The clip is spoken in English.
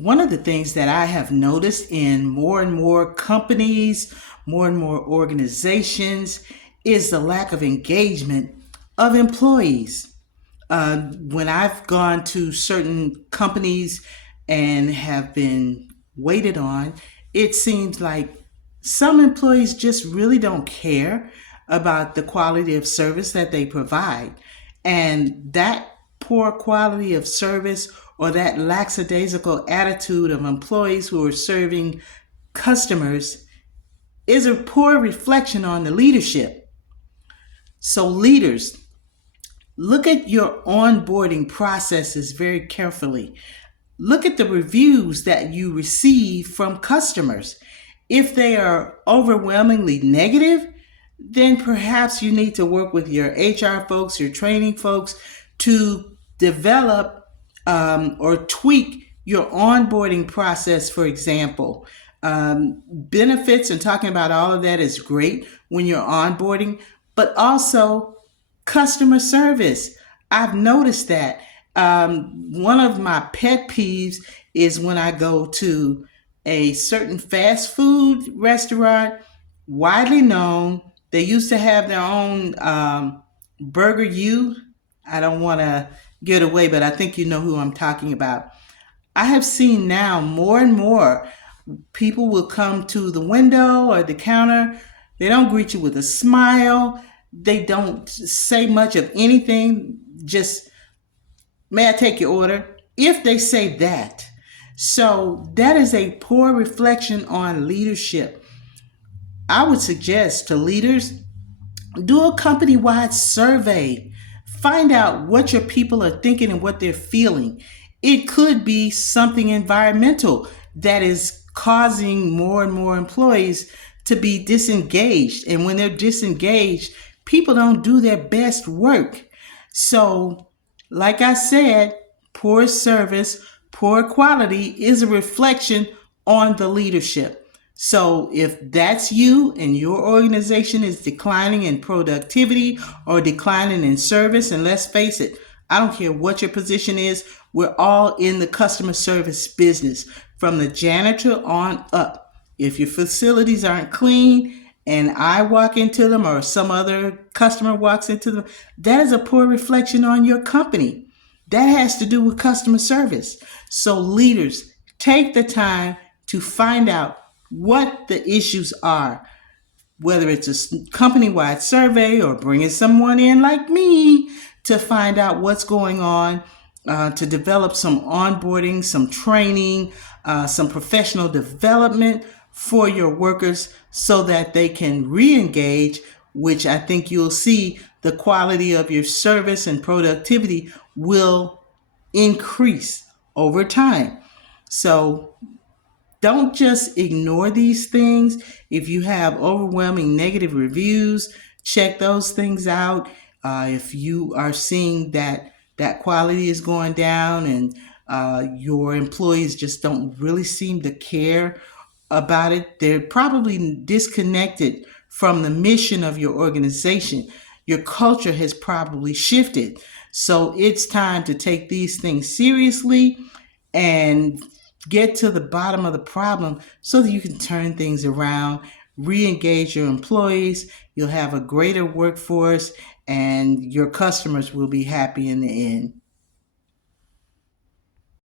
One of the things that I have noticed in more and more companies, more and more organizations, is the lack of engagement of employees. When I've gone to certain companies and have been waited on, it seems like some employees just really don't care about the quality of service that they provide. And that poor quality of service or that lackadaisical attitude of employees who are serving customers is a poor reflection on the leadership. So, leaders, look at your onboarding processes very carefully. Look at the reviews that you receive from customers. If they are overwhelmingly negative, then perhaps you need to work with your HR folks, your training folks to develop or tweak your onboarding process, for example. Benefits and talking about all of that is great when you're onboarding, but also customer service. I've noticed that. One of my pet peeves is when I go to a certain fast food restaurant, widely known. They used to have their own Burger U. I don't want to get away, but I think you know who I'm talking about. I have seen now more and more people will come to the window or the counter. They don't greet you with a smile. They don't say much of anything. Just, may I take your order? If they say that. So that is a poor reflection on leadership. I would suggest to leaders, do a company-wide survey. Find out what your people are thinking and what they're feeling. It could be something environmental that is causing more and more employees to be disengaged. And when they're disengaged, people don't do their best work. So, like I said, poor service, poor quality is a reflection on the leadership. So if that's you and your organization is declining in productivity or declining in service, and let's face it, I don't care what your position is, we're all in the customer service business from the janitor on up. If your facilities aren't clean and I walk into them or some other customer walks into them, that is a poor reflection on your company. That has to do with customer service. So leaders, take the time to find out what the issues are, whether it's a company-wide survey or bringing someone in like me to find out what's going on, to develop some onboarding, some training, some professional development for your workers so that they can re-engage, which I think you'll see the quality of your service and productivity will increase over time. So don't just ignore these things. If you have overwhelming negative reviews, check those things out. If you are seeing that quality is going down and your employees just don't really seem to care about it, they're probably disconnected from the mission of your organization. Your culture has probably shifted. So it's time to take these things seriously and get to the bottom of the problem so that you can turn things around, re-engage your employees. You'll have a greater workforce and your customers will be happy in the end.